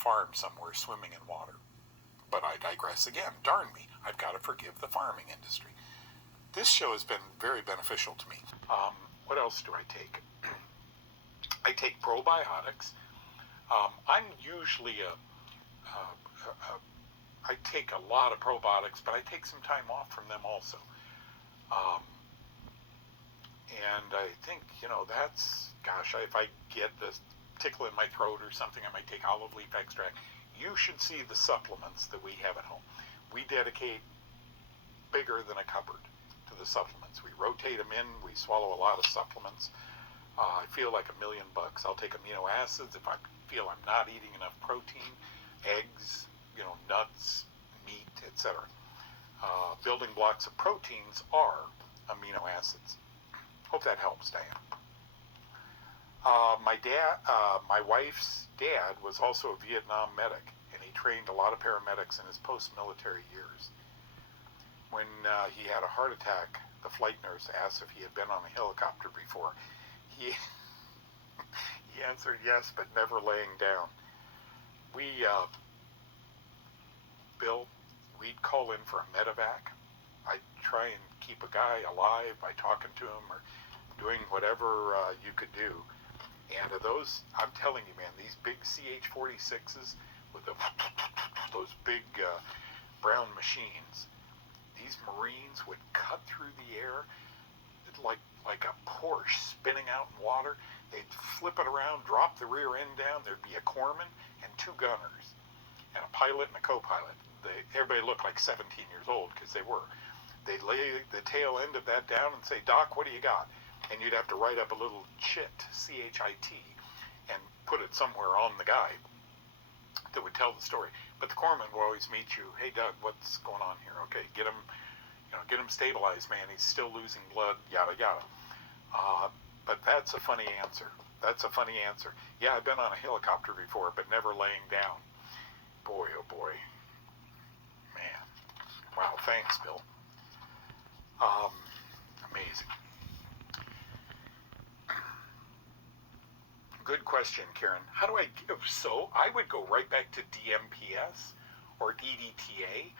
farm somewhere swimming in water. But I digress again. Darn me, I've got to forgive the farming industry. This show has been very beneficial to me. What else do I take? I take probiotics. I'm usually I take a lot of probiotics, but I take some time off from them also. And I think, that's, if I get this tickle in my throat or something, I might take olive leaf extract. You should see the supplements that we have at home. We dedicate bigger than a cupboard to the supplements. We rotate them in. We swallow a lot of supplements. I feel like $1 million. I'll take amino acids if I feel I'm not eating enough protein, eggs, nuts, meat, etc. Building blocks of proteins are amino acids. Hope that helps, Diane. My wife's dad was also a Vietnam medic, and he trained a lot of paramedics in his post-military years. When he had a heart attack, the flight nurse asked if he had been on a helicopter before. He answered yes, but never laying down. Bill, we'd call in for a medevac. I'd try and keep a guy alive by talking to him or doing whatever you could do. And those, I'm telling you, man, these big CH-46s with those big brown machines, these Marines would cut through the air like a Porsche spinning out in water. They'd flip it around, drop the rear end down. There'd be a corpsman and 2 gunners and a pilot and a co-pilot. Everybody looked like 17 years old because they were. They'd lay the tail end of that down and say, "Doc, what do you got?" And you'd have to write up a little chit, C-H-I-T, and put it somewhere on the guide that would tell the story. But the corpsman will always meet you. "Hey, Doug, what's going on here? Okay, get him stabilized, man. He's still losing blood, yada, yada." But that's a funny answer. Yeah, I've been on a helicopter before, but never laying down. Boy, oh boy. Man. Wow, thanks, Bill. Amazing. Good question, Karen. So I would go right back to DMPS or EDTA.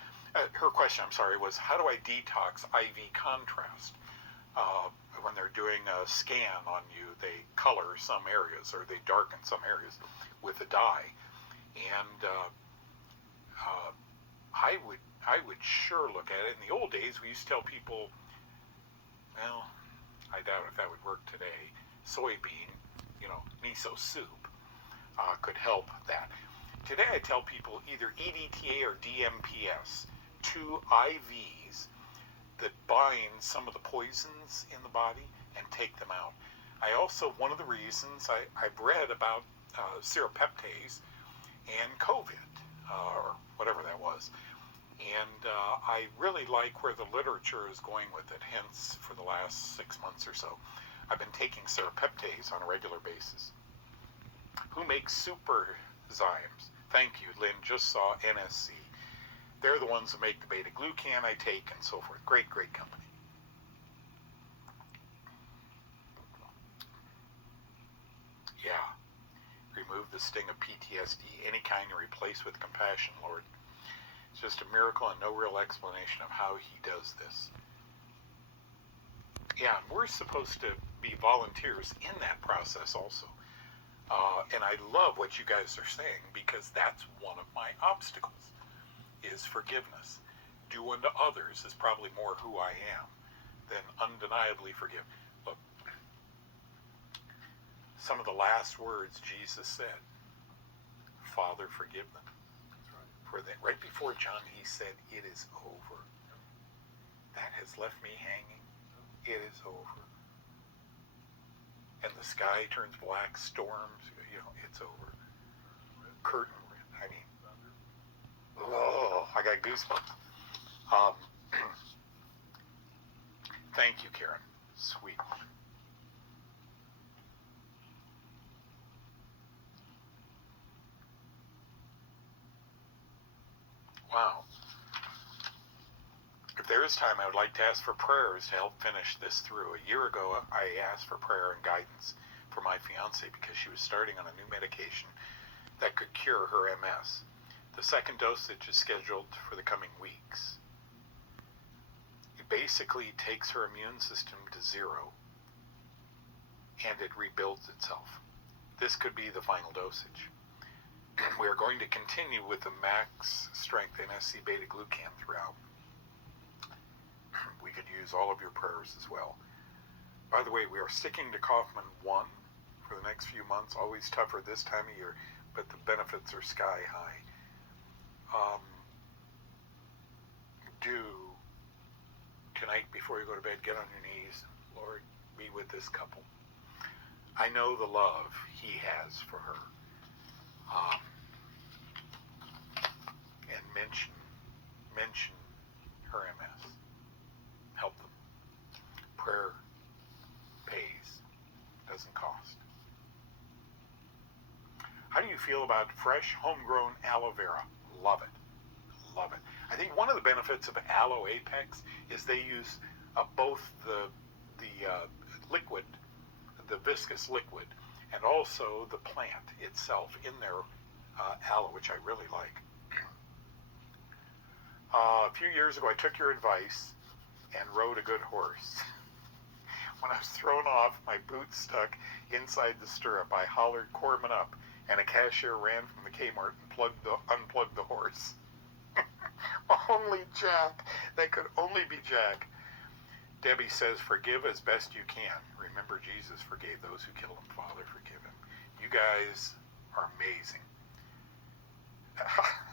Her question, I'm sorry, was how do I detox IV contrast? When they're doing a scan on you, they color some areas or they darken some areas with a dye. And I would sure look at it. In the old days, we used to tell people, well, I doubt if that would work today. Soybean, miso soup could help that. Today I tell people either EDTA or DMPS, 2 IVs that bind some of the poisons in the body and take them out. I also, one of the reasons I've read about serapeptase and COVID, or whatever that was, and I really like where the literature is going with it. Hence, for the last 6 months or so, I've been taking serapeptase on a regular basis. Who makes superzymes? Thank you, Lynn. Just saw NSC. They're the ones that make the beta-glucan I take and so forth. Great, great company. Yeah. Remove the sting of PTSD, any kind, and replace with compassion, Lord. It's just a miracle and no real explanation of how he does this. Yeah, and we're supposed to be volunteers in that process also. And I love what you guys are saying, because that's one of my obstacles, is forgiveness. Do unto others is probably more who I am than undeniably forgive. Look, some of the last words Jesus said, Father, forgive them. That's right. For that, right before John, he said, it is over. That has left me hanging. It is over. And the sky turns black, storms, it's over. Curtain, oh, I got goosebumps. Thank you, Karen. Sweet. Wow. If there is time, I would like to ask for prayers to help finish this through. A year ago, I asked for prayer and guidance for my fiance because she was starting on a new medication that could cure her MS. The second dosage is scheduled for the coming weeks. It basically takes her immune system to zero, and it rebuilds itself. This could be the final dosage. We are going to continue with the max strength NSC beta glucan throughout. We could use all of your prayers as well. By the way, we are sticking to Kaufman 1 for the next few months. Always tougher this time of year, but the benefits are sky high. Do tonight, before you go to bed, get on your knees. Lord, be with this couple. I know the love he has for her. And mention her MS. Help them. Prayer pays. Doesn't cost. How do you feel about fresh, homegrown aloe vera? Love it. Love it. I think one of the benefits of Aloe Apex is they use both the liquid, the viscous liquid, and also the plant itself in their aloe, which I really like. A few years ago, I took your advice and rode a good horse. When I was thrown off, my boots stuck inside the stirrup. I hollered Corman up, and a cashier ran from the Kmart and unplugged the horse. Only Jack. That could only be Jack. Debbie says, forgive as best you can. Remember, Jesus forgave those who killed him. Father, forgive him. You guys are amazing.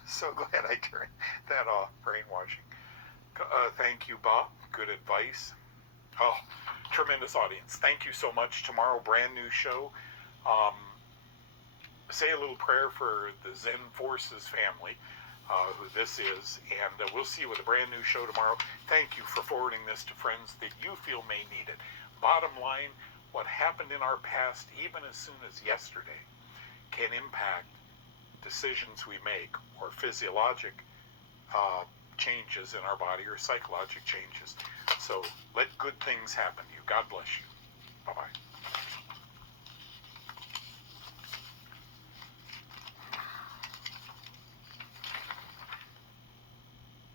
So glad I turned that off. Brainwashing. Thank you, Bob. Good advice. Oh, tremendous audience. Thank you so much. Tomorrow, brand new show. Say a little prayer for the zenforces family, who this is, and we'll see you with a brand new show tomorrow. Thank you for forwarding this to friends that you feel may need it. Bottom line, what happened in our past, even as soon as yesterday, can impact decisions we make or physiologic changes in our body or psychologic changes. So let good things happen to you. God bless you. Bye-bye.